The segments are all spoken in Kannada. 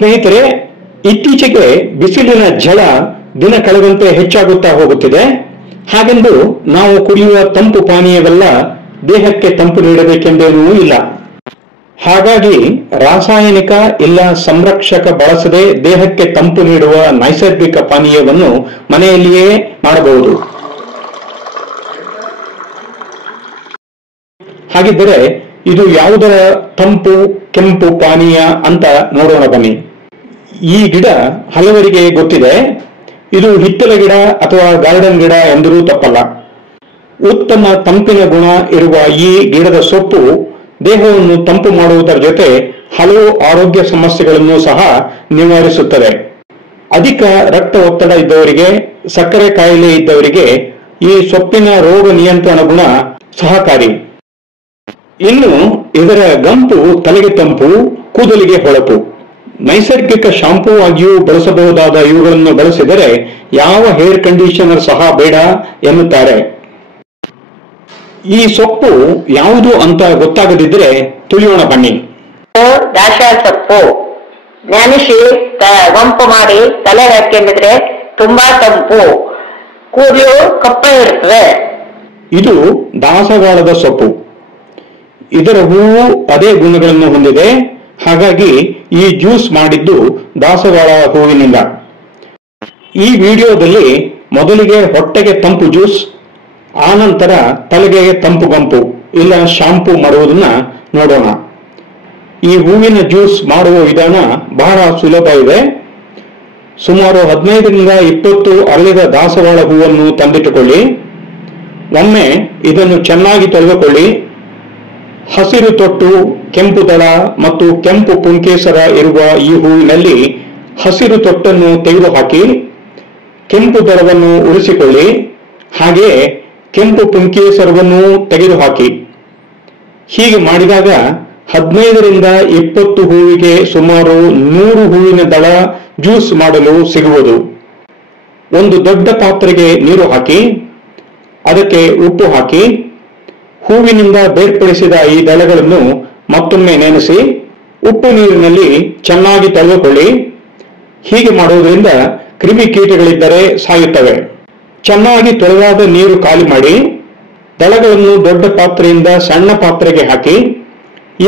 ಸ್ನೇಹಿತರೆ, ಇತ್ತೀಚೆಗೆ ಬಿಸಿಲಿನ ಝಳ ದಿನ ಕಳೆದಂತೆ ಹೆಚ್ಚಾಗುತ್ತಾ ಹೋಗುತ್ತಿದೆ. ಹಾಗೆಂದು ನಾವು ಕುಡಿಯುವ ತಂಪು ಪಾನೀಯವೆಲ್ಲ ದೇಹಕ್ಕೆ ತಂಪು ನೀಡಬೇಕೆಂದೇನೂ ಇಲ್ಲ. ಹಾಗಾಗಿ ರಾಸಾಯನಿಕ ಇಲ್ಲ ಸಂರಕ್ಷಕ ಬಳಸದೆ ದೇಹಕ್ಕೆ ತಂಪು ನೀಡುವ ನೈಸರ್ಗಿಕ ಪಾನೀಯವನ್ನು ಮನೆಯಲ್ಲಿಯೇ ಮಾಡಬಹುದು. ಹಾಗಿದ್ದರೆ ಇದು ಯಾವುದರ ತಂಪು ಕೆಂಪು ಪಾನೀಯ ಅಂತ ನೋಡೋಣ ಬನ್ನಿ. ಈ ಗಿಡ ಹಲವರಿಗೆ ಗೊತ್ತಿದೆ. ಇದು ಹಿತ್ತಲ ಗಿಡ ಅಥವಾ ಗಾರ್ಡನ್ ಗಿಡ ಎಂದರೂ ತಪ್ಪಲ್ಲ. ಉತ್ತಮ ತಂಪಿನ ಗುಣ ಇರುವ ಈ ಗಿಡದ ಸೊಪ್ಪು ದೇಹವನ್ನು ತಂಪು ಮಾಡುವುದರ ಜೊತೆ ಹಲವು ಆರೋಗ್ಯ ಸಮಸ್ಯೆಗಳನ್ನು ಸಹ ನಿವಾರಿಸುತ್ತದೆ. ಅಧಿಕ ರಕ್ತ ಒತ್ತಡ ಇದ್ದವರಿಗೆ, ಸಕ್ಕರೆ ಕಾಯಿಲೆ ಇದ್ದವರಿಗೆ ಈ ಸೊಪ್ಪಿನ ರೋಗ ನಿಯಂತ್ರಣ ಗುಣ ಸಹಕಾರಿ. ಇನ್ನು ಇದರ ಗಂಪು ತಲೆಗೆ ತಂಪು, ಕೂದಲಿಗೆ ಹೊಳಪು. ನೈಸರ್ಗಿಕ ಶಾಂಪೂ ಆಗಿಯೂ ಬಳಸಬಹುದಾದ ಇವುಗಳನ್ನು ಬಳಸಿದರೆ ಯಾವ ಹೇರ್ ಕಂಡೀಷನರ್ ಸಹ ಬೇಡ ಎನ್ನುತ್ತಾರೆ. ಈ ಸೊಪ್ಪು ಯಾವುದು ಅಂತ ಗೊತ್ತಾಗದಿದ್ರೆ ತಿಳಿಯೋಣ ಬನ್ನಿ. ದಾಸವಾಳ ಸೊಪ್ಪು ನೆನೆಸಿ ಗಂಪು ಮಾಡಿ ತಲೆ ಹಾಕೊಂಡಿದ್ರೆ ತುಂಬಾ ತಂಪು, ಕೂದಲು ಕಪ್ಪ ಇರ್ತದೆ. ಇದು ದಾಸವಾಳದ ಸೊಪ್ಪು. ಇದರ ಹೂವು ಅದೇ ಗುಣಗಳನ್ನು ಹೊಂದಿದೆ. ಹಾಗಾಗಿ ಈ ಜ್ಯೂಸ್ ಮಾಡಿದ್ದು ದಾಸವಾಳ ಹೂವಿನಿಂದ. ಈ ವಿಡಿಯೋದಲ್ಲಿ ಮೊದಲಿಗೆ ಹೊಟ್ಟೆಗೆ ತಂಪು ಜ್ಯೂಸ್, ಆನಂತರ ತಲೆಗೆ ತಂಪು ಗಂಪು ಇಲ್ಲ ಶಾಂಪೂ ಮಾಡುವುದನ್ನ ನೋಡೋಣ. ಈ ಹೂವಿನ ಜ್ಯೂಸ್ ಮಾಡುವ ವಿಧಾನ ಬಹಳ ಸುಲಭ ಇದೆ. ಸುಮಾರು 15ರಿಂದ 20 ಅರಳಿದ ದಾಸವಾಳ ಹೂವನ್ನು ತಂದಿಟ್ಟುಕೊಳ್ಳಿ. ಒಮ್ಮೆ ಇದನ್ನು ಚೆನ್ನಾಗಿ ತೊಳೆದುಕೊಳ್ಳಿ. ಹಸಿರು ತೊಟ್ಟು, ಕೆಂಪು ದಳ ಮತ್ತು ಕೆಂಪು ಪುಂಕೇಸರ ಇರುವ ಈ ಹೂವಿನಲ್ಲಿ ಹಸಿರು ತೊಟ್ಟನ್ನು ತೆಗೆದುಹಾಕಿ ಕೆಂಪು ದಳವನ್ನು ಉಳಿಸಿಕೊಳ್ಳಿ. ಹಾಗೆಯೇ ಕೆಂಪು ಪುಂಕೇಸರವನ್ನು ತೆಗೆದುಹಾಕಿ. ಹೀಗೆ ಮಾಡಿದಾಗ 15ರಿಂದ 20 ಹೂವಿಗೆ ಸುಮಾರು 100 ಹೂವಿನ ದಳ ಜ್ಯೂಸ್ ಮಾಡಲು ಸಿಗುವುದು. ಒಂದು ದೊಡ್ಡ ಪಾತ್ರೆಗೆ ನೀರು ಹಾಕಿ ಅದಕ್ಕೆ ಉಪ್ಪು ಹಾಕಿ ಹೂವಿನಿಂದ ಬೇರ್ಪಡಿಸಿದ ಈ ದಳಗಳನ್ನು ಮತ್ತೊಮ್ಮೆ ನೆನೆಸಿ ಉಪ್ಪು ನೀರಿನಲ್ಲಿ ಚೆನ್ನಾಗಿ ತೊಳೆದುಕೊಳ್ಳಿ. ಹೀಗೆ ಮಾಡುವುದರಿಂದ ಕ್ರಿಮಿಕೀಟಗಳಿದ್ದರೆ ಸಾಯುತ್ತವೆ. ಚೆನ್ನಾಗಿ ತೊಳೆದಾದ ನೀರು ಖಾಲಿ ಮಾಡಿ ದಳಗಳನ್ನು ದೊಡ್ಡ ಪಾತ್ರೆಯಿಂದ ಸಣ್ಣ ಪಾತ್ರೆಗೆ ಹಾಕಿ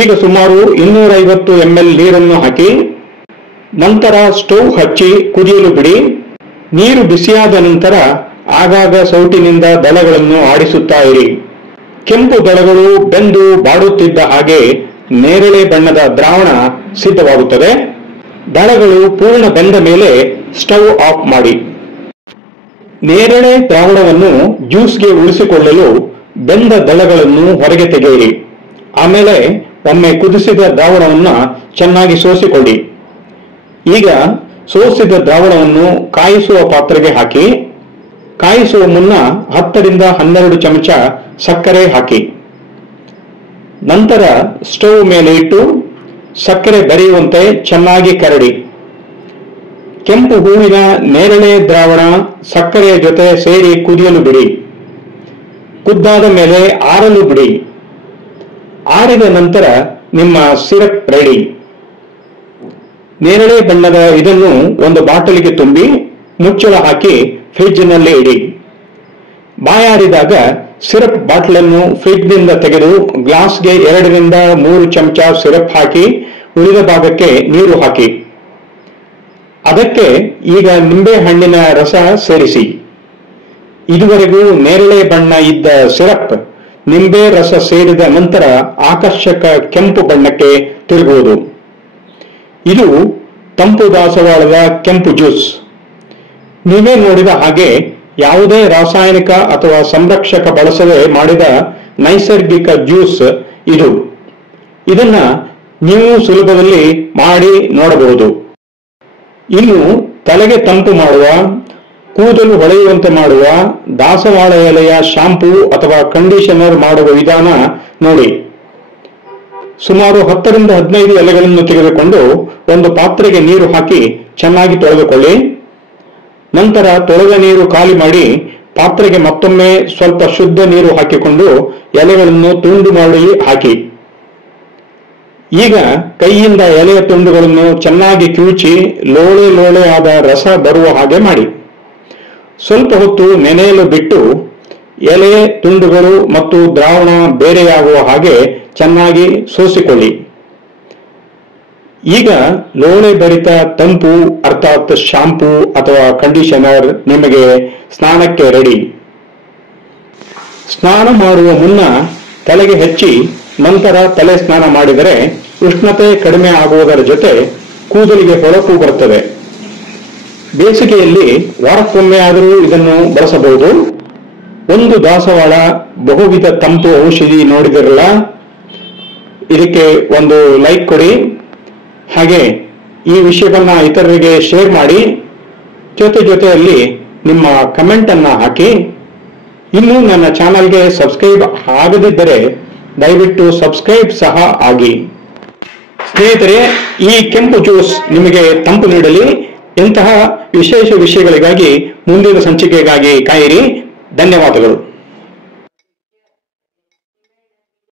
ಈಗ ಸುಮಾರು 250 ml ನೀರನ್ನು ಹಾಕಿ ನಂತರ ಸ್ಟವ್ ಹಚ್ಚಿ ಕುದಿಯಲು ಬಿಡಿ. ನೀರು ಬಿಸಿಯಾದ ನಂತರ ಆಗಾಗ ಸೌಟಿನಿಂದ ದಳಗಳನ್ನು ಆಡಿಸುತ್ತಾ ಇರಿ. ಕೆಂಪು ದಳಗಳು ಬೆಂದು ಬಾಡುತ್ತಿದ್ದ ಹಾಗೆ ನೇರಳೆ ಬಣ್ಣದ ದ್ರಾವಣ ಸಿದ್ಧವಾಗುತ್ತದೆ. ದಳಗಳು ಪೂರ್ಣ ಬೆಂದ ಮೇಲೆ ಸ್ಟವ್ ಆಫ್ ಮಾಡಿ. ನೇರಳೆ ದ್ರಾವಣವನ್ನು ಜ್ಯೂಸ್ಗೆ ಉಳಿಸಿಕೊಳ್ಳಲು ಬೆಂದ ದಳಗಳನ್ನು ಹೊರಗೆ ತೆಗೆಯಿರಿ. ಆಮೇಲೆ ಒಮ್ಮೆ ಕುದಿಸಿದ ದ್ರಾವಣವನ್ನು ಚೆನ್ನಾಗಿ ಸೋಸಿಕೊಳ್ಳಿ. ಈಗ ಸೋಸಿದ ದ್ರಾವಣವನ್ನು ಕಾಯಿಸುವ ಪಾತ್ರೆಗೆ ಹಾಕಿ ಕಾಯಿಸುವ ಮುನ್ನ 10ರಿಂದ 12 ಚಮಚ ಸಕ್ಕರೆ ಹಾಕಿ. ನಂತರ ಸ್ಟವ್ ಮೇಲೆ ಇಟ್ಟು ಸಕ್ಕರೆ ಬೆರೆಯುವಂತೆ ಚೆನ್ನಾಗಿ ಕರಡಿ. ಕೆಂಪು ಹೂವಿನ ನೇರಳೆ ದ್ರಾವಣ ಸಕ್ಕರೆಯ ಜೊತೆ ಸೇರಿ ಕುದಿಯಲು ಬಿಡಿ. ಕುದ್ದಾದ ಮೇಲೆ ಆರಲು ಬಿಡಿ. ಆರಿದ ನಂತರ ನಿಮ್ಮ ಸಿರಪ್ ರೆಡಿ. ನೇರಳೆ ಬಣ್ಣದ ಇದನ್ನು ಒಂದು ಬಾಟಲಿಗೆ ತುಂಬಿ ಮುಚ್ಚಳ ಹಾಕಿ ಫ್ರಿಡ್ಜ್ನಲ್ಲಿ ಇಡಿ. ಬಾಯಾರಿದಾಗ ಸಿರಪ್ ಬಾಟಲನ್ನು ಫ್ರಿಡ್ಜ್ನಿಂದ ತೆಗೆದು ಗ್ಲಾಸ್ಗೆ 2ರಿಂದ 3 ಚಮಚ ಸಿರಪ್ ಹಾಕಿ ಉಳಿದ ಭಾಗಕ್ಕೆ ನೀರು ಹಾಕಿ ಅದಕ್ಕೆ ಈಗ ನಿಂಬೆ ಹಣ್ಣಿನ ರಸ ಸೇರಿಸಿ. ಇದುವರೆಗೂ ನೇರಳೆ ಬಣ್ಣ ಇದ್ದ ಸಿರಪ್ ನಿಂಬೆ ರಸ ಸೇರಿದ ನಂತರ ಆಕರ್ಷಕ ಕೆಂಪು ಬಣ್ಣಕ್ಕೆ ತಿರುಗುವುದು. ಇದು ತಂಪು ದಾಸವಾಳದ ಕೆಂಪು ಜ್ಯೂಸ್. ನೀವೇ ನೋಡಿದ ಹಾಗೆ ಯಾವುದೇ ರಾಸಾಯನಿಕ ಅಥವಾ ಸಂರಕ್ಷಕ ಬಳಸದೆ ಮಾಡಿದ ನೈಸರ್ಗಿಕ ಜ್ಯೂಸ್ ಇದು. ಇದನ್ನ ನೀವು ಸುಲಭದಲ್ಲಿ ಮಾಡಿ ನೋಡಬಹುದು. ಇನ್ನು ತಲೆಗೆ ತಂಪು ಮಾಡುವ, ಕೂದಲು ಹೊಳೆಯುವಂತೆ ಮಾಡುವ ದಾಸವಾಳ ಎಲೆಯ ಶಾಂಪೂ ಅಥವಾ ಕಂಡೀಷನರ್ ಮಾಡುವ ವಿಧಾನ ನೋಡಿ. ಸುಮಾರು 10ರಿಂದ 15 ಎಲೆಗಳನ್ನು ತೆಗೆದುಕೊಂಡು ಒಂದು ಪಾತ್ರೆಗೆ ನೀರು ಹಾಕಿ ಚೆನ್ನಾಗಿ ತೊಳೆದುಕೊಳ್ಳಿ. ನಂತರ ತೊಳೆದ ನೀರು ಖಾಲಿ ಮಾಡಿ ಪಾತ್ರೆಗೆ ಮತ್ತೊಮ್ಮೆ ಸ್ವಲ್ಪ ಶುದ್ಧ ನೀರು ಹಾಕಿಕೊಂಡು ಎಲೆಗಳನ್ನು ತುಂಡು ಮಾಡಿ ಹಾಕಿ. ಈಗ ಕೈಯಿಂದ ಎಲೆಯ ತುಂಡುಗಳನ್ನು ಚೆನ್ನಾಗಿ ಕಿವುಚಿ ಲೋಳೆ ಲೋಳೆ ಆದ ರಸ ಬರುವ ಹಾಗೆ ಮಾಡಿ ಸ್ವಲ್ಪ ಹೊತ್ತು ನೆನೆಯಲು ಬಿಟ್ಟು ಎಲೆ ತುಂಡುಗಳು ಮತ್ತು ದ್ರಾವಣ ಬೇರೆಯಾಗುವ ಹಾಗೆ ಚೆನ್ನಾಗಿ ಸೋಸಿಕೊಳ್ಳಿ. ಈಗ ಲೋಳೆ ಭರಿತ ತಂಪು ಅರ್ಥಾತ್ ಶಾಂಪೂ ಅಥವಾ ಕಂಡೀಷನರ್ ನಿಮಗೆ ಸ್ನಾನಕ್ಕೆ ರೆಡಿ. ಸ್ನಾನ ಮಾಡುವ ಮುನ್ನ ತಲೆಗೆ ಹಚ್ಚಿ ನಂತರ ತಲೆ ಸ್ನಾನ ಮಾಡಿದರೆ ಉಷ್ಣತೆ ಕಡಿಮೆ ಆಗುವುದರ ಜೊತೆ ಕೂದಲಿಗೆ ಹೊಳಪು ಬರುತ್ತದೆ. ಬೇಸಿಗೆಯಲ್ಲಿ ವಾರಕ್ಕೊಮ್ಮೆ ಆದರೂ ಇದನ್ನು ಬಳಸಬಹುದು. ಒಂದು ದಾಸವಾಳ ಬಹುವಿಧ ತಂಪು ಔಷಧಿ ನೋಡಿದಿರಲ್ಲ, ಇದಕ್ಕೆ ಒಂದು ಲೈಕ್ ಕೊಡಿ. ಹಾಗೆ ಈ ವಿಷಯವನ್ನ ಇತರರಿಗೆ ಶೇರ್ ಮಾಡಿ. ಜೊತೆಯಲ್ಲಿ ನಿಮ್ಮ ಕಮೆಂಟ್ ಅನ್ನ ಹಾಕಿ. ಇನ್ನು ನನ್ನ ಚಾನಲ್ಗೆ ಸಬ್ಸ್ಕ್ರೈಬ್ ಆಗದಿದ್ದರೆ ದಯವಿಟ್ಟು ಸಬ್ಸ್ಕ್ರೈಬ್ ಸಹ ಆಗಿ. ಸ್ನೇಹಿತರೆ, ಈ ಕೆಂಪು ಜ್ಯೂಸ್ ನಿಮಗೆ ತಂಪು ನೀಡಲಿ. ಇಂತಹ ವಿಶೇಷ ವಿಷಯಗಳಿಗಾಗಿ ಮುಂದಿನ ಸಂಚಿಕೆಗಾಗಿ ಕಾಯಿರಿ. ಧನ್ಯವಾದಗಳು.